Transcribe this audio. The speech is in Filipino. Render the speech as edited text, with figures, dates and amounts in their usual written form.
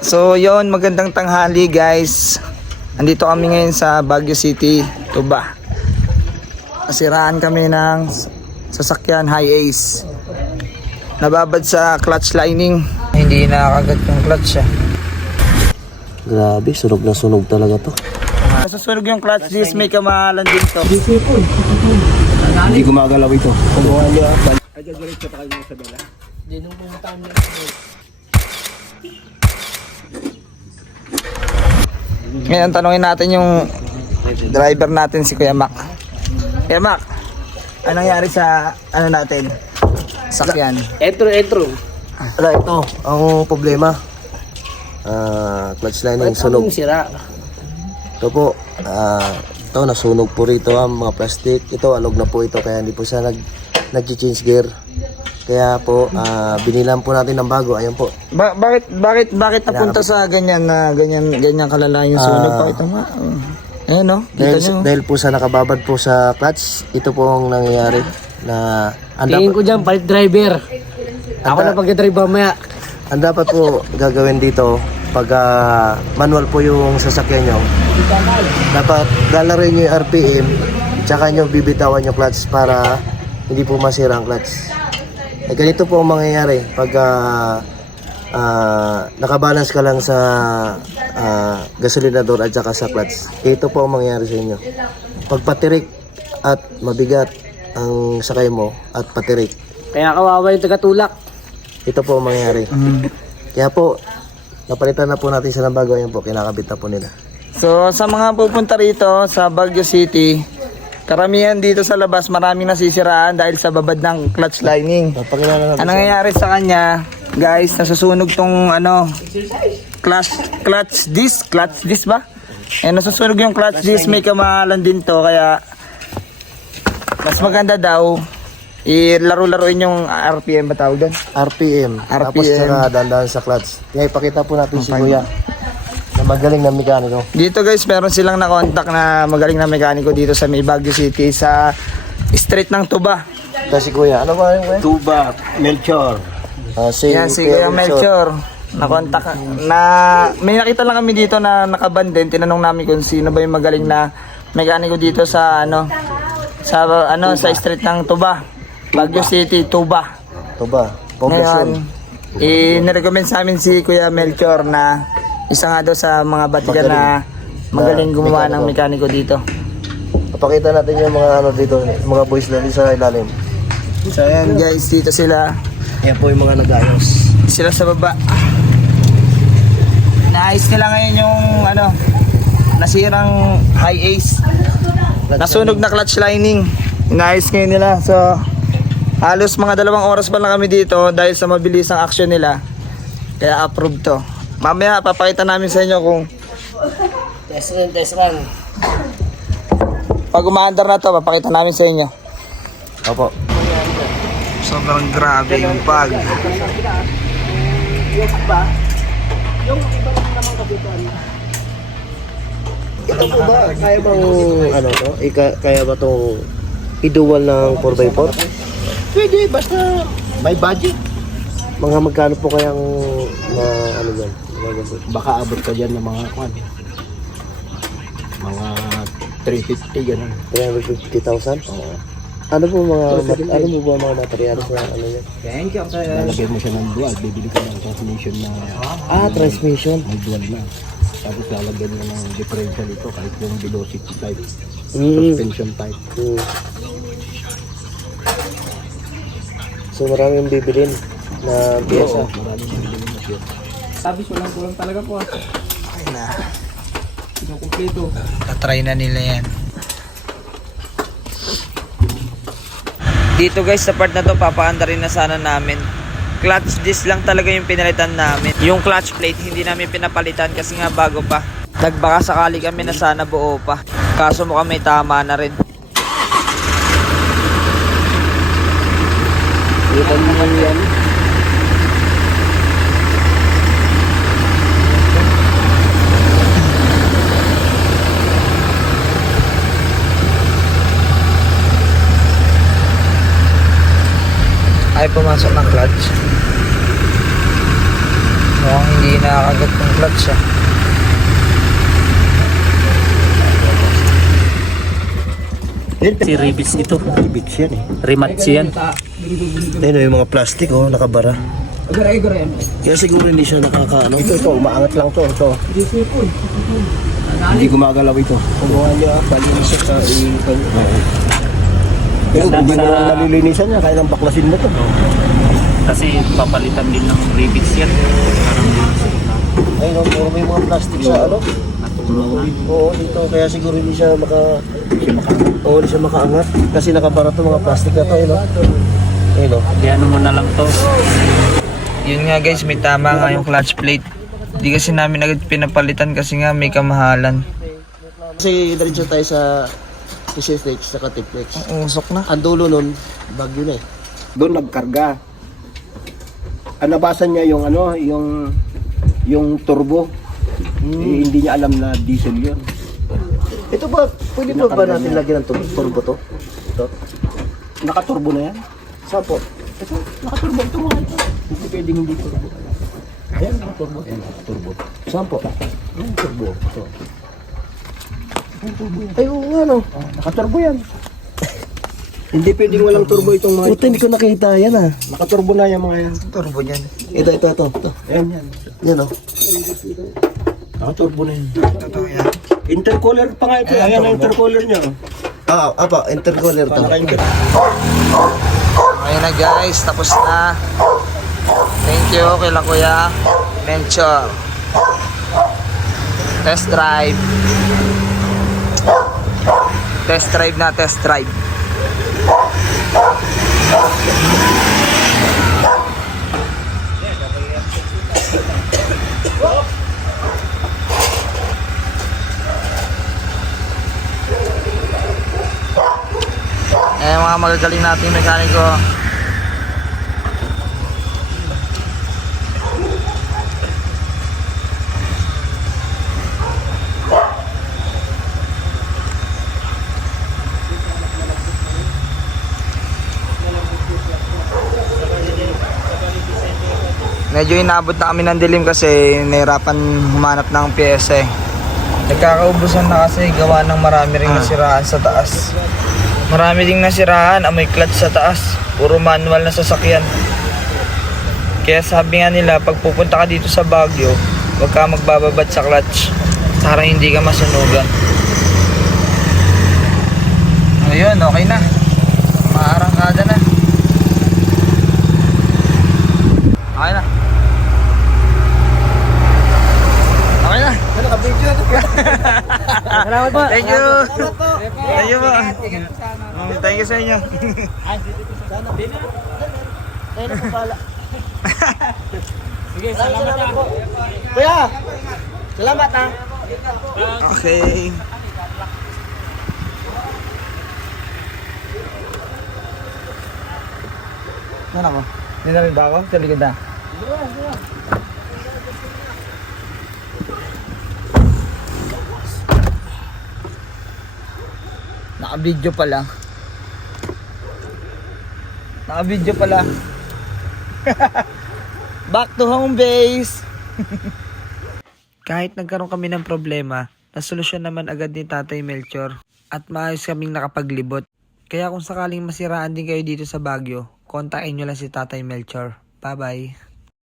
So yon, magandang tanghali guys. Andito kami ngayon sa Baguio City, Tuba. Nasiraan kami ng sasakyan high ace. Nababad sa clutch lining. Hindi nakakagat yung clutch eh. Grabe, sunog na sunog talaga to. Nasusunog yung clutch disc, may kamahalan din to. Hindi gumagalaw ito. Ngayon tanungin natin yung driver natin, si Kuya Mac. Kuya Mac, anong nangyari sa ano natin? Sakyan. Entro. Wala, ito. Ang problema. Clutch lining sunog. Sira. Ito po. Ito, nasunog po rito ang mga plastic. Ito, alog na po ito. Kaya hindi po siya nag-change gear. Kaya po, binilan po natin ng bago. Ayun po. Bakit napunta sa ganyan na ganyan kalala yung sunog? Pakita nga. Ayan no, kita nyo. Dahil po sa nakababad po sa clutch, ito po ang nangyayari. Na, Tingin ko dyan, palit driver. Ako na pag-drive mamaya. ang dapat po gagawin dito, pag manual po yung sasakyan nyo, dapat lalarin nyo yung RPM, tsaka nyo bibitawan yung clutch para hindi po masira ang clutch. Ganito po ang mangyayari pag nakabalance ka lang sa gasolinador at saka sa clutch. Ito po ang mangyayari sa inyo. Pag patirik at mabigat ang sakay mo at patirik, Kaya kawawa yung tagatulak. ito po ang mangyayari. Kaya po, napalitan na po natin sa bago. Ayan po, kinakabit na po nila. So sa mga pupunta rito sa Baguio City, karamihan dito sa labas maraming nasisiraan dahil sa babad ng clutch lining. Papakilala natin. Anong nangyayari sa kanya, guys, nasusunog tong clutch disc ba? Nasusunog yung clutch disc, may kamahalan din to, kaya mas maganda daw ilaro-laruin yung RPM ba tawag doon? RPM. Tapos saka dandahan sa clutch. Kaya ipakita po natin si Kuya na magaling na mekaniko. Dito guys, meron silang na-contact na magaling na mekaniko dito sa may Baguio City sa street ng Tuba. Ito si Kuya. Ano ba yung Kuya? Tuba, Melchor. Si Kuya Melchor. Na-contact na may nakita lang kami dito na nakabanden. Tinanong namin kung sino ba yung magaling na mekaniko dito sa sa street ng Tuba. Baguio City, Tuba. Tuba. Ngayon, inirecommend sa amin si Kuya Melchor na isa nga daw sa mga batikan na magaling gumawa ng mekaniko dito. Papakita natin yung mga ano dito, mga boys na sa ilalim. So ayan guys, dito sila. Yan po yung mga nag-ayos. Sila sa baba. Naayos nila ngayon yung nasirang high ace. Nasunog na clutch lining. Inaayos ngayon nila. So halos mga 2 oras pa lang kami dito dahil sa mabilisang action nila. Kaya approve to. Mamaya papakita namin sa inyo kung Test run. pag umaandar na to, papakita namin sa inyo. Opo. Sobrang grabe yung pag. Ito po ba, kaya bang kaya ba itong i-dual ng 4x4? Pwede, basta may budget. Mga magkano po kayang yan? Baka abot ka dyan ng mga kwan. Mga 350 ganun. 350,000? Oo. Ano po mga materyales na yan? Lalagyan mo siya ng dual, bibili ka ng transmission na Transmission. may dual na. Tapos lalagyan mo ng differential ito kahit yung velocity type, suspension type. So maraming bibilin na piyesa. Oo, maraming bibili na siya. Sabi ko lang kulang talaga po. Okay na. Kinukumpleto. Tatry na nila yan. Dito guys, sa part na to, papaanda rin na sana namin. Clutch disc lang talaga yung pinalitan namin. Yung clutch plate, hindi namin pinapalitan kasi nga bago pa. Nagbaka sakali kami na sana buo pa. Kaso mukhang may tama na rin. Ilan naman yan? Ay pumasok ng clutch. Mukhang hindi nakakagat ng clutch ah. Si Ribis ito. Ibig yan eh. Rematch yan. Ayun yung mga plastic oh, nakabara. Kaya siguro hindi siya nakakaano. Ito, umaangat lang to. Ito. Hindi gumagalaw ito. Kumuha niya, palinis siya sa pero hindi mo lang nalilinisan niya, kaya nang baklasin mo to. Kasi papalitan din ng Ribis yan. Ayun, puro may mga plastic sa ano. Oo, dito. Kaya siguro hindi siya Oo, hindi siya makaangat. Kasi nakabara to mga plastic na to, ayun o. Ayun o. Kaya ano mo na lang to. Yun nga guys, may tama nga yung clutch plate. Di kasi namin agad pinapalitan kasi nga may kamahalan. Kasi diretso tayo sa PCFX, sa Katiplex. Usok na. Ang dulo nun, bagyo na eh. Doon nagkarga. Ang nabasan niya yung ano, yung turbo. Eh, hindi niya alam na diesel yun. Ito ba, pwede ba natin lagyan ng turbo to? Ito? Nakaturbo na yan. Saan po? Ito, nakaturbo ito mga ito. Hindi pwedeng hindi turbo. Ayan, nakaturbo. Ayan, nakaturbo. Saan po? Ayan, turbo. Ito. Ay, oo nga no. Nakaturbo yan. Hindi pwedeng walang turbo itong mga Puta, hindi ko nakita yan ah. Nakaturbo na yung mga yan. Turbo niyan. Ito. Ayan yan. Yan oh. Nakaturbo na yan. Totoo yan. Intercooler pa nga ito. Ayan ang intercooler niya. Apa, intercooler to. Ayun na guys, tapos na. Thank you kila Kuya Menchor. Test drive. Test drive na, test drive. Mga magagaling nating mekaniko. Medyo inabot na kami ng dilim kasi nahirapan humanap ng pyesa eh. Nagkakaubusan na kasi gawa ng marami ring nasiraan sa taas. Marami ding nasiraan, amoy clutch sa taas. Puro manual na sasakyan. Kaya sabi nga nila, pag pupunta ka dito sa Baguio, huwag ka magbababad sa clutch para hindi ka masunugan. Ayun, okay na. Maarangkada na. Okay na. Okay na. Naka-video na. Salamat po. Thank you. Thank you po. Thank you sa inyo. Ayun na pala. Sige, salamat po. Kuya! Salamat ha. Okay. Ano ako? Hindi na rin ba ako? Sa likod na. Naka-video pala. Naka-video pala. Back to home base. Kahit nagkaroon kami ng problema, nasolusyon naman agad ni Tatay Melchor at maayos kaming nakapaglibot. Kaya kung sakaling masiraan din kayo dito sa Baguio, kontakin nyo lang si Tatay Melchor. Bye-bye.